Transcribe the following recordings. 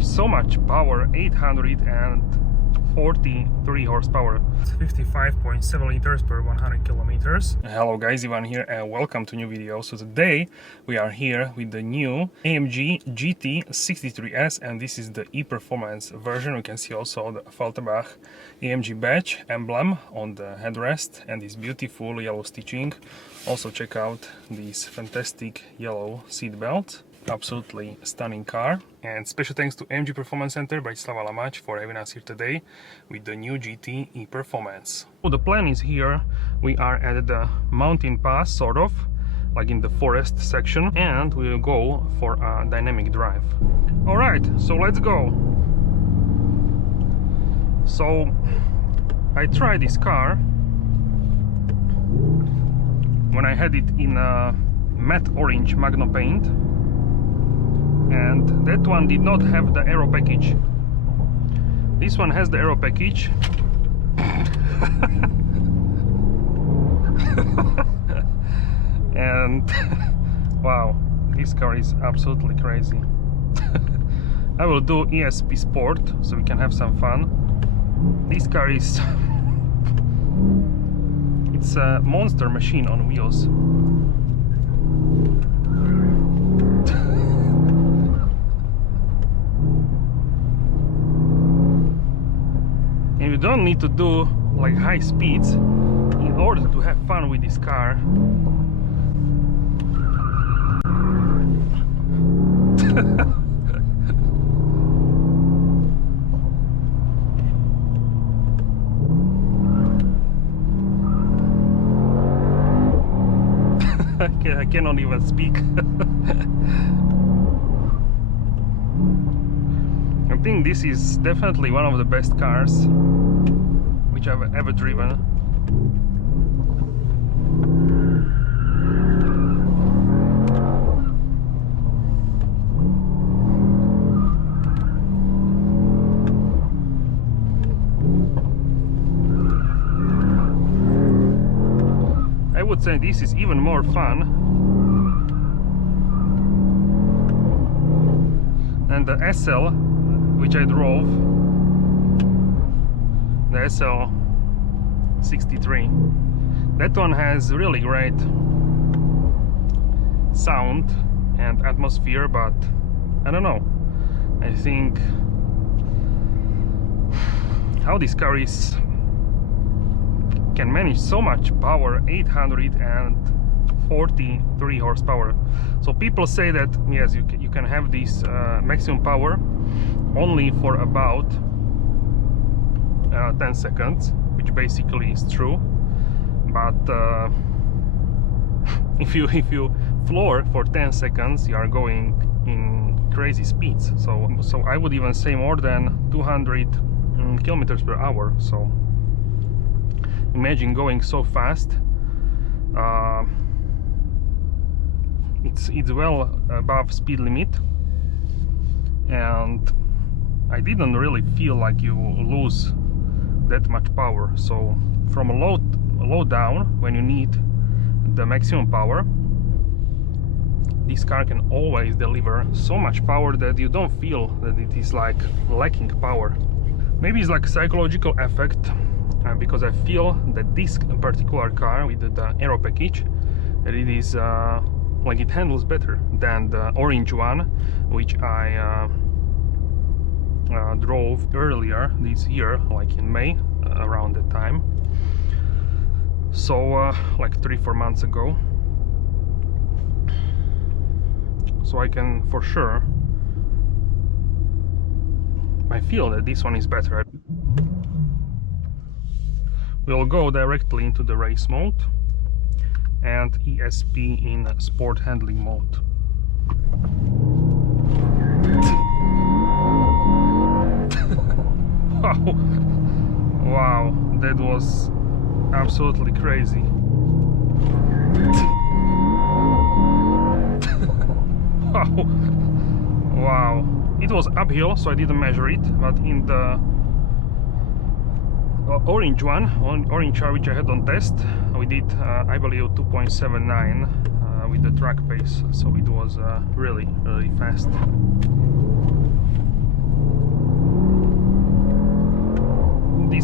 manage so much power, 843 horsepower, 55.7 liters per 100 kilometers. Hello guys, Ivan here and welcome to new video. So today we are here with the new AMG GT 63S, and this is the e-performance version. We can see also the AFFALTERBACH AMG badge emblem on the headrest and this beautiful yellow stitching. Also check out this fantastic yellow seat belt. Absolutely stunning car, and special thanks to AMG Performance Center Bratislava-Lamač for having us here today with the new GT e-performance. So the plan is here, we are at the mountain pass, sort of like in the forest section, and we will go for a dynamic drive. Alright, so let's go. So I tried this car when I had it in a matte orange Magno paint, and that one did not have the aero package. This one has the aero package. And wow, this car is absolutely crazy. I will do ESP Sport so we can have some fun. This car is it's a monster machine on wheels. You don't need to do like high speeds in order to have fun with this car. I cannot even speak. I think this is definitely one of the best cars which I've ever driven. I would say this is even more fun than the SL which I drove, the SL63. That one has really great sound and atmosphere, but I don't know, I think how this car can manage so much power, 843 horsepower. So people say that yes, you can have this maximum power only for about 10 seconds, which basically is true, but if you floor for 10 seconds you are going in crazy speeds. So I would even say more than 200 kilometers per hour. So imagine going so fast. It's well above speed limit, and I didn't really feel like you lose that much power. So from a low down, when you need the maximum power, this car can always deliver so much power that you don't feel that it is like lacking power. Maybe it's like a psychological effect, because I feel that this particular car with the aero package, that it is like it handles better than the orange one which I drove earlier this year, like in May, around that time. So like 3-4 months ago. So I can for sure, I feel that this one is better. We'll go directly into the race mode and ESP in sport handling mode. Wow, that was absolutely crazy. Wow, it was uphill, so I didn't measure it, but in the orange one, orange car which I had on test, we did I believe 2.79 with the track pace, so it was really fast.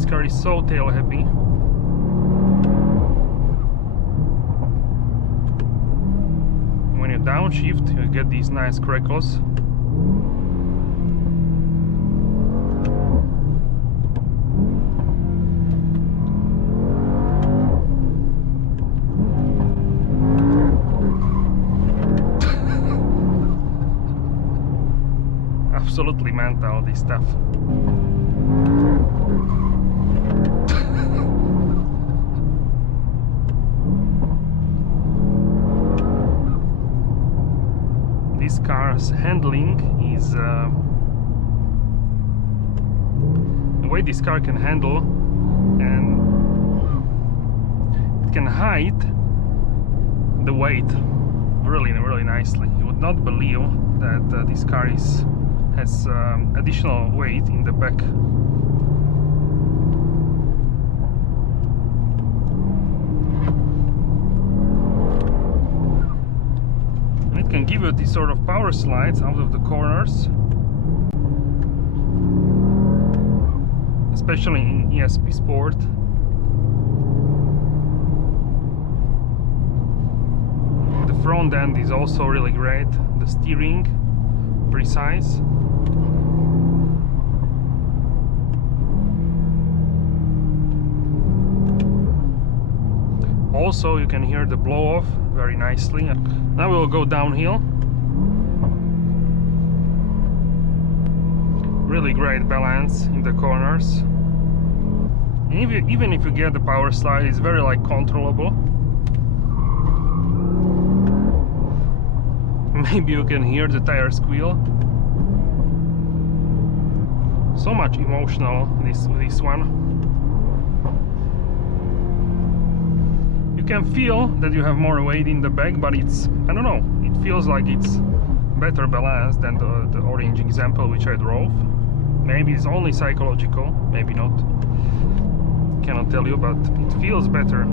car is so tail happy. When you downshift, you get these nice crackles. Absolutely mental, this stuff. This car's handling is the way this car can handle, and it can hide the weight really nicely. You would not believe that this car has additional weight in the back. And it can give you these sort of power slides out of the corners, especially in ESP Sport. The front end is also really great. The steering, precise. Also, you can hear the blow-off very nicely. Now we will go downhill. Really great balance in the corners. And even if you get the power slide, it's very controllable. Maybe you can hear the tire squeal. So much emotional this one. You can feel that you have more weight in the back, but it's, I don't know, it feels like it's better balanced than the orange example which I drove. Maybe it's only psychological, maybe not. Cannot tell you, but it feels better.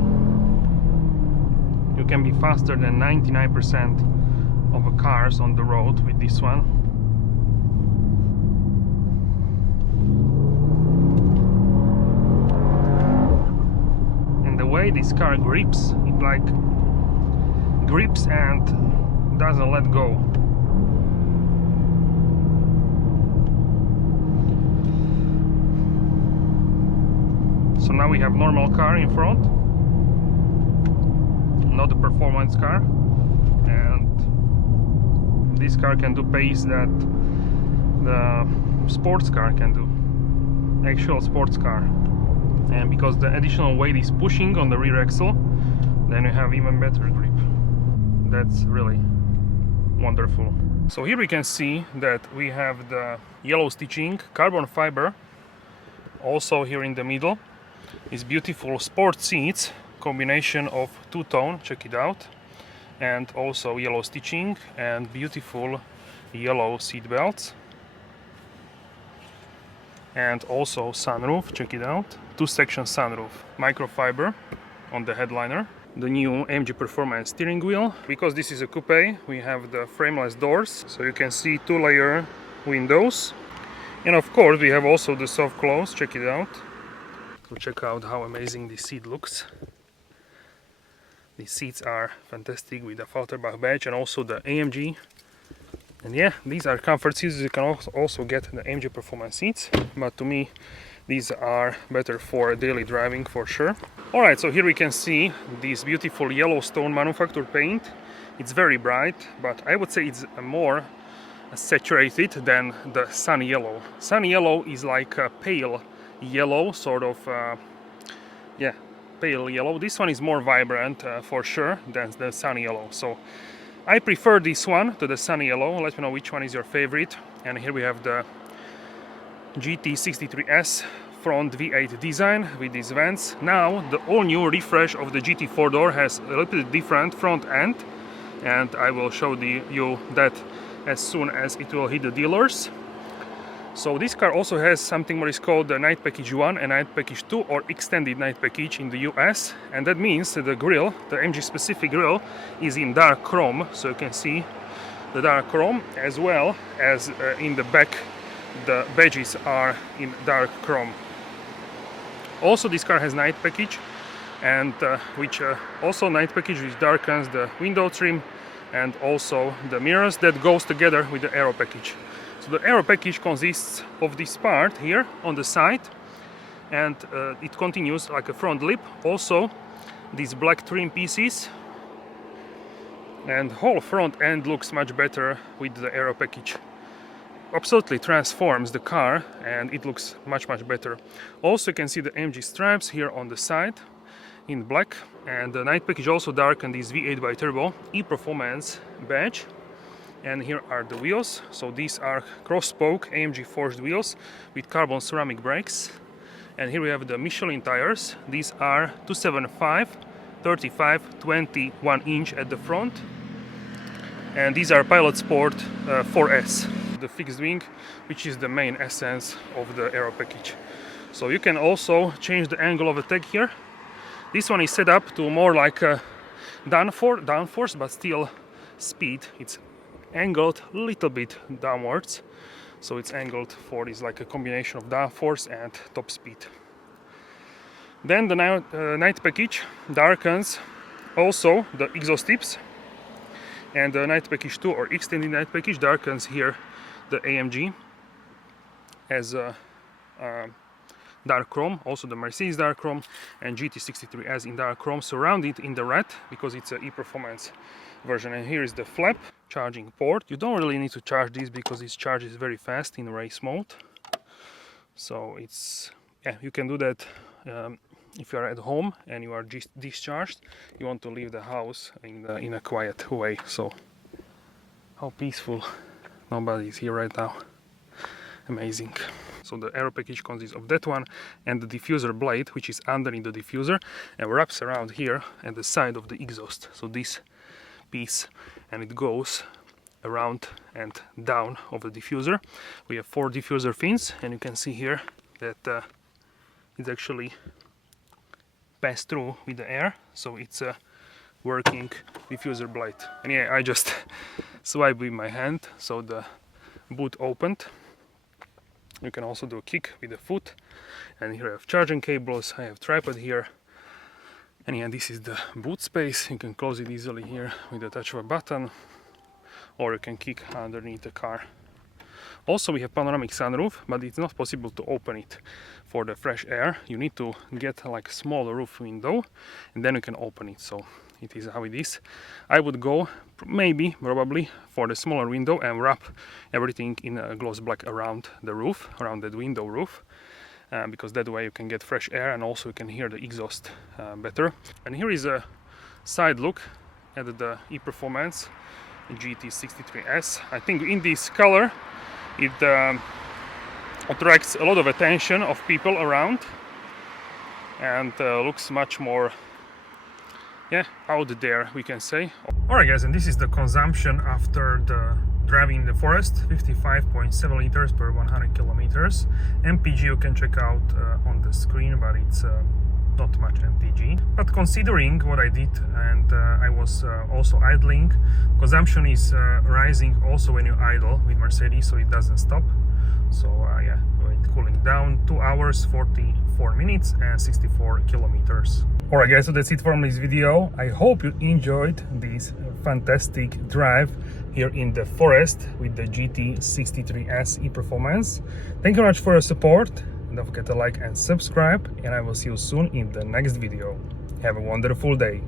You can be faster than 99% of the cars on the road with this one. And the way this car grips, it grips and doesn't let go. So now we have normal car in front, not a performance car, and this car can do pace that the sports car can do, actual sports car. And because the additional weight is pushing on the rear axle, then you have even better grip. That's really wonderful. So here we can see that we have the yellow stitching, carbon fiber, also here in the middle. These beautiful sport seats, combination of two-tone, check it out, and also yellow stitching and beautiful yellow seat belts, and also sunroof, check it out, two-section sunroof, microfiber on the headliner, the new AMG Performance steering wheel. Because this is a coupe, we have the frameless doors, so you can see two-layer windows, and of course we have also the soft close, check it out. So check out how amazing this seat looks. These seats are fantastic with the AFFALTERBACH badge and also the AMG. And yeah, these are comfort seats. You can also get the AMG Performance seats, but to me these are better for daily driving for sure. Alright, so here we can see this beautiful Yellowstone manufactured paint. It's very bright, but I would say it's more saturated than the Sun Yellow. Sun Yellow is like a pale yellow, sort of, yeah, pale yellow. This one is more vibrant for sure than the Sun Yellow. So I prefer this one to the Sun Yellow. Let me know which one is your favorite. And here we have the GT63S front V8 design with these vents. Now the all-new refresh of the GT 4-door has a little bit different front end, and I will show you that as soon as it will hit the dealers. So this car also has something what is called the Night Package 1 and Night Package 2, or Extended Night Package in the US, and that means that the grille, the AMG specific grille, is in dark chrome, so you can see the dark chrome, as well as in the back the badges are in dark chrome. Also, this car has night package, and also night package which darkens the window trim and also the mirrors, that goes together with the aero package. So the aero package consists of this part here on the side, and it continues like a front lip. Also these black trim pieces, and whole front end looks much better with the aero package. Absolutely transforms the car and it looks much better. Also you can see the AMG stripes here on the side in black, and the night package also darkened this V8 BITURBO e-performance badge. And here are the wheels. So these are cross-spoke AMG forged wheels with carbon ceramic brakes. And here we have the Michelin tires. These are 275, 35, 21 inch at the front. And these are Pilot Sport 4S. The fixed wing, which is the main essence of the aero package. So you can also change the angle of attack here. This one is set up to more like a downforce, but still speed. It's angled a little bit downwards, so it's angled for this like a combination of downforce and top speed. Then the night package darkens also the exhaust tips, and the night package 2 or extended night package darkens here the AMG as a dark chrome, also the Mercedes dark chrome, and GT63 as in dark chrome, surrounded in the red because it's an e-performance version. And here is the flap charging port. You don't really need to charge this because it charges very fast in race mode. So it's, yeah, you can do that if you are at home and you are discharged. You want to leave the house in a quiet way. So how peaceful. Nobody is here right now. Amazing. So the aero package consists of that one and the diffuser blade, which is underneath the diffuser and wraps around here at the side of the exhaust. So this piece, and it goes around and down of the diffuser. We have 4 diffuser fins, and you can see here that it's actually passed through with the air, so it's a working diffuser blade. And yeah, I just swipe with my hand, so the boot opened. You can also do a kick with the foot, and here I have charging cables, I have tripod here, and yeah, this is the boot space. You can close it easily here with the touch of a button, or you can kick underneath the car. Also we have panoramic sunroof, but it's not possible to open it for the fresh air. You need to get like a small roof window and then you can open it. So it is how it is. I would go probably for the smaller window and wrap everything in a gloss black around the roof, around that window roof, because that way you can get fresh air and also you can hear the exhaust better. And here is a side look at the e-performance GT63S. I think in this color it attracts a lot of attention of people around and looks much more out there, we can say. Alright guys, and this is the consumption after the driving in the forest. 55.7 liters per 100 kilometers. MPG you can check out on the screen, but it's not much MPG. But considering what I did, and I was also idling, consumption is rising also when you idle with Mercedes, so it doesn't stop. So yeah, cooling down 2 hours 44 minutes and 64 kilometers. Alright guys, so that's it from this video. I hope you enjoyed this fantastic drive here in the forest with the GT63S e-performance. Thank you very much for your support. Don't forget to like and subscribe, and I will see you soon in the next video. Have a wonderful day.